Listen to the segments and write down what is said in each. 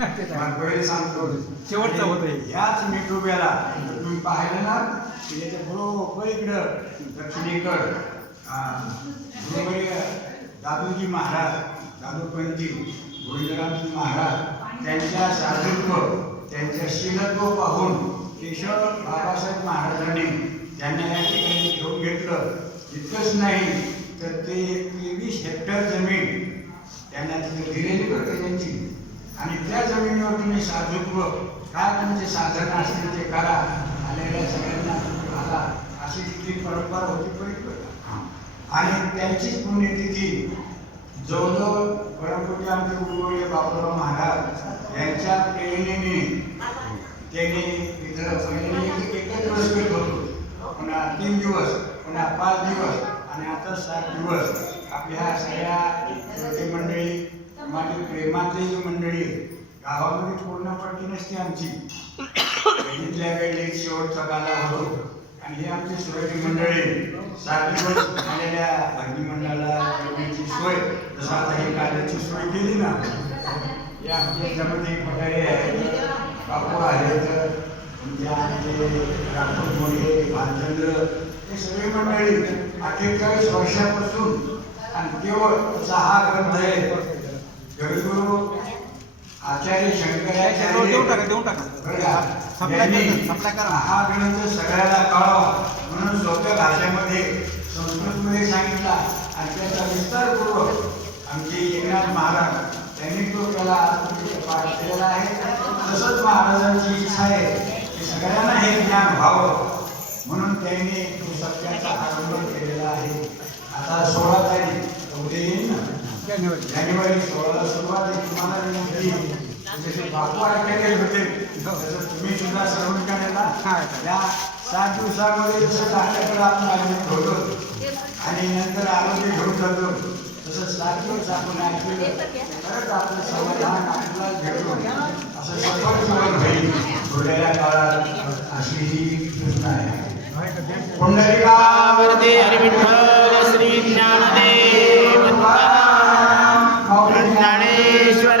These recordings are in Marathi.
पहिले सांगतो. शेवटचं होतं. याच मिठोब्याला तुम्ही पाहिलं ना की याच्या बरोबर इकडं दक्षिणेकड दादोजी महाराज दादोपंती गोविंदरामजी महाराज त्यांच्या साधुत्व त्यांच्या शीलत्व पाहून केशव बाबासाहेब महाराजांनी त्यांना या ठिकाणी घेऊन घेतलं. इतकंच नाही तर ते तेवीस हेक्टर जमीन त्यांना तिथे दिलेली होती त्यांची. आणि त्या जमिनीवर तुम्ही साधुत्व काय तुमचे साधन असतील ते करा. आलेल्या सगळ्यांना आला. अशी जी परंपरा होती पहिली आणि त्यांचीच पुण्यतिथी जवळजवळ परमपूज्य आमचे गुरुवर्य बापूराव महाराज यांच्या प्रेरणेने त्यांनी तिथं पहिले एक- एकच दिवस घेत होतो. पुन्हा तीन दिवस पुन्हा पाच दिवस आणि आता सात दिवस. आपल्या सगळ्या मंडळी माझी प्रेमाचे जी गावामध्ये पूर्ण पट्टी नसते आमची. पहिलीतल्या वेळी शेवटचा काला होतो. आणि हे आमची सुरक्षित मंडळी सात झालेल्या आलेल्या मंडळाला जेवणाची सोय. जसं आता हे कार्याची सोय केली ना हे आमचे याच्यामध्ये पठारे आहेत बापू आहेत म्हणजे आमचे राठोड मोरे भालचंद्र हे सगळे मंडळी अठ्ठेचाळीस वर्षापासून आणि केवळ सहा हा ग्रंथ आहे जगद्गुरु आचार्य देऊन टाका शंकराचार्य देऊन टाका. बरं का? सप्लाय करा. हा ग्रंथ सगळ्याला कळावा म्हणून सोप्या भाषेमध्ये संस्कृतमध्ये सांगितला आणि त्याचा विस्तारपूर्वक आमचे एकनाथ महाराज त्यांनी तो त्याला पाठ केलेला आहे. तसंच महाराजांची इच्छा आहे की सगळ्यांना हे ज्ञान व्हावं म्हणून त्यांनी तो सत्याचा आरंभ केलेला आहे. आता सोळा तारीख उद्या येईल ना? जानेवारी. सोळाला सुरुवात आहे. तुम्हाला विनंती बापू ऐकले होते. तसं तुम्ही सुद्धा श्रवण. करा या सात दिवसामध्ये जसं नाट्याकडे आपण आयोजित होतो आणि नंतर आरोग्य घेऊन जातो तसं सात दिवस आपण ऐकलं खरंच आपलं समाधान आपल्याला भेटून असं सफल जीवन होईल. थोड्या काळात अशी ही योजना आहे. वरदे हरिविठ्ठल श्री ज्ञानदेव. ज्ञानेश्वर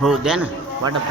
हो? द्या ना. वाटप